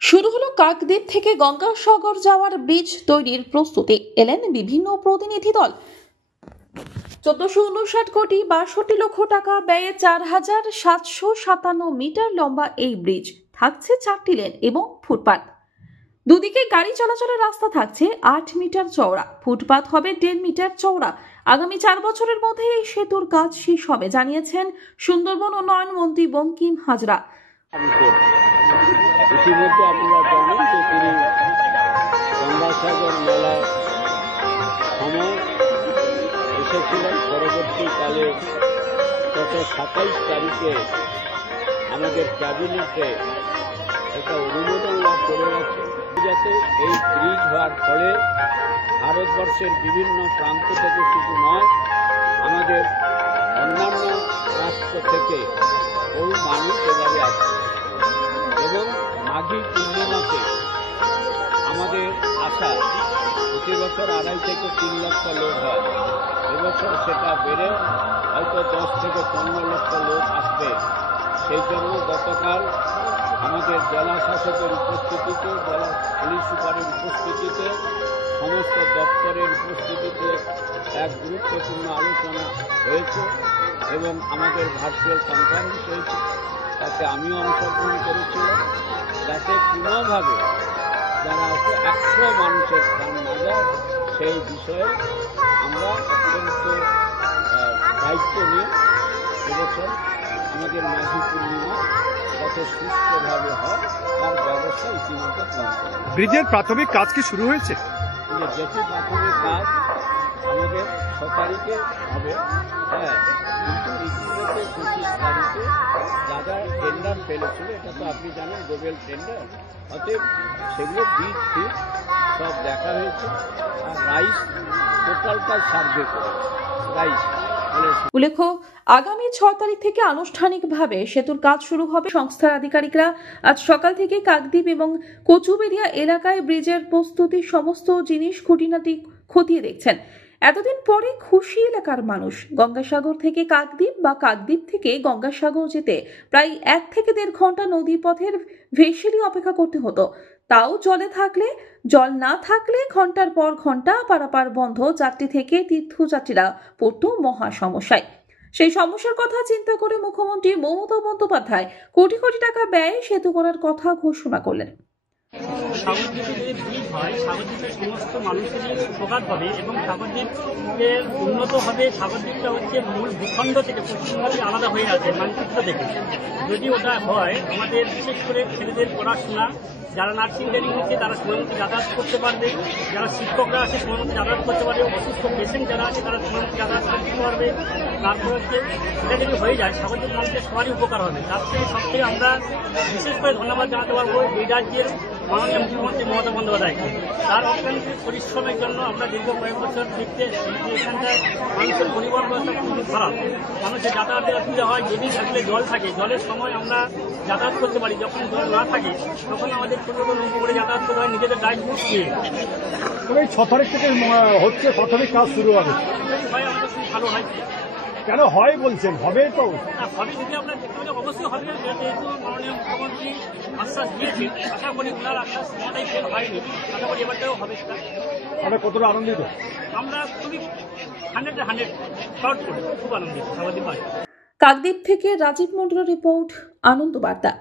শুরু হলো কাকদ্বীপ থেকে গঙ্গাসাগর যাওয়ার ব্রিজ তৈরির প্রস্তুতি। এলেন বিভিন্ন প্রতিনিধি দল। 1459 কোটি 62 লক্ষ টাকা ব্যয়ে 4757 মিটার লম্বা এই ব্রিজ থাকছে 4টি লেন এবং ফুটপাত। দুদিকে গাড়ি চলাচলের রাস্তা থাকছে 8 মিটার চওড়া, ফুটপাত হবে 10 মিটার চওড়া। আগামী 4 বছরের মধ্যে এই সেতুর কাজ শেষ হবে, জানিয়েছেন সুন্দরবন উন্নয়ন মন্ত্রী বঙ্কিম হাজরা। ইতিমধ্যে আপনারা জানেন যে তিনি গঙ্গাসাগর মেলার সময় এসেছিলেন। পরবর্তীকালে গত 27 তারিখে আমাদের ক্যাবিনেটে একটা অনুমোদন লাভ করে গেছে, যাতে এই ব্রিজ হওয়ার ফলে ভারতবর্ষের বিভিন্ন প্রান্ত থেকে শুধু নয়, আমাদের অন্যান্য রাষ্ট্র থেকে বহু মানুষ এভাবে আসছে এবং মাঘী পূর্ণিমাতে আমাদের আশা প্রতি বছর 2.5 থেকে 3 লক্ষ লোক হয়। এবছর সেটা বেড়ে হয়তো 10 থেকে 15 লক্ষ লোক আসবে। সেই জন্য গতকাল আমাদের জেলা শাসকের উপস্থিতিতে, জেলা পুলিশ সুপারের উপস্থিতিতে, সমস্ত দপ্তরের উপস্থিতিতে এক গুরুত্বপূর্ণ আলোচনা হয়েছে এবং আমাদের ভার্চুয়াল কনফারেন্স হয়েছে। তাতে আমিও অংশগ্রহণ করেছিলাম, যাতে কোনোভাবে যারা আছে 100 মানুষের প্রাণ না যায় সেই বিষয়ে আমরা অত্যন্ত দায়িত্ব নিয়ে এবছর আমাদের মাঘী পূর্ণিমা যাতে সুস্থভাবে হয় তার ব্যবস্থা ইতিমধ্যে করেছে। ব্রিজের প্রাথমিক কাজ কি শুরু হয়েছে? যেটি প্রাথমিক কাজ আমাদের 6 তারিখে হবে, কিন্তু ইতিমধ্যে 25 তারিখে যারা টেন্ডার ফেলেছিল, এটা তো আপনি জানেন গ্লোবাল টেন্ডার, অতএব সেগুলো ব্রিজ ফিট সব দেখা হয়েছে। আর রাইস টোটালটা সার্ভে করে রাইস। উল্লেখ্য, আগামী 6 তারিখ থেকে আনুষ্ঠানিকভাবে সেতুর কাজ শুরু হবে। সংস্থার আধিকারিকরা আজ সকাল থেকে কাকদ্বীপ এবং কচুবেড়িয়া এলাকায় ব্রিজের প্রস্তুতির সমস্ত জিনিস খুঁটিনাটি খতিয়ে দেখছেন। এতদিন পরে খুশি এলাকার মানুষ। গঙ্গাসাগর থেকে কাকদ্বীপ বা কাকদ্বীপ থেকে গঙ্গাসাগর যেতে প্রায় 1 থেকে 1.5 ঘন্টা নদী পথের ভেসেলি অপেক্ষা করতে হতো। তাও জলে থাকলে, জল না থাকলে ঘন্টার পর ঘন্টা পারাপার বন্ধ। যাত্রী থেকে তীর্থযাত্রীরা পড়ত মহা সমস্যায়। সেই সমস্যার কথা চিন্তা করে মুখ্যমন্ত্রী মমতা বন্দ্যোপাধ্যায় কোটি কোটি টাকা ব্যয়ে সেতু করার কথা ঘোষণা করলেন। সাগরদ্বীপে যদি ব্রিজ হয়, সাগরদ্বীপের সমস্ত মানুষেরই উপকার হবে এবং সাগরদ্বীপের উন্নত হবে। সাগরদ্বীপটা হচ্ছে মূল ভূখণ্ড থেকে পশ্চিমবঙ্গে আলাদা হয়ে আছে মানচিত্র থেকে। যদি ওটা হয়, আমাদের বিশেষ করে ছেলেদের পড়াশোনা, যারা নার্সিং ট্রেনিং নিচ্ছে তারা সময় মতো যাতায়াত করতে পারবে, যারা শিক্ষকরা আছে সময় মতো যাতায়াত করতে পারবে, অসুস্থ পেশেন্ট যারা আছে তারা সময় মতো যাতায়াত করতে পারবে। তারপর হচ্ছে এটা যদি হয়ে যায়, সাগরদ্বীপ মানুষের সবারই উপকার হবে। তার থেকে সবথেকে আমরা বিশেষ করে ধন্যবাদ জানাতে পারবো এই রাজ্যের মাননীয় মুখ্যমন্ত্রী মমতা বন্দ্যোপাধ্যায়কে। তার অত্যন্ত পরিশ্রমের জন্য আমরা দীর্ঘ কয়েক বছর দেখতে এখানটায় মানুষের পরিবহন ব্যবস্থা খুবই খারাপ। মানুষের যাতায়াতের অসুবিধা হয়। যদি থাকলে জল থাকে, জলের সময় আমরা যাতায়াত করতে পারি। যখন জল না থাকে তখন আমাদের ছোটো ছোটো নৌকো করে যাতায়াত করতে হয় নিজেদের ডাইভ নিয়ে। 6 তারিখ থেকে হচ্ছে প্রাথমিক কাজ শুরু হবে। হয় আমাদের খুব ভালো হয়। কেন হয় বলছেন? হবে তো হবে, যদি আমরা দেখতে পাই অবশ্যই হবে। যেহেতু মাননীয় মুখ্যমন্ত্রী আশ্বাস দিয়েছেন, আশা করি ওনার আশ্বাস কোনোটাই ফেল হয়নি। আশা করি এবারটাও হবে। আমরা কতটা আনন্দিত, আমরা খুবই 100 প্রাউড করি, খুব আনন্দিত। সাগরদ্বীপ কাকদ্বীপ থেকে রাজীব মন্ডলের রিপোর্ট, আনন্দ বার্তা।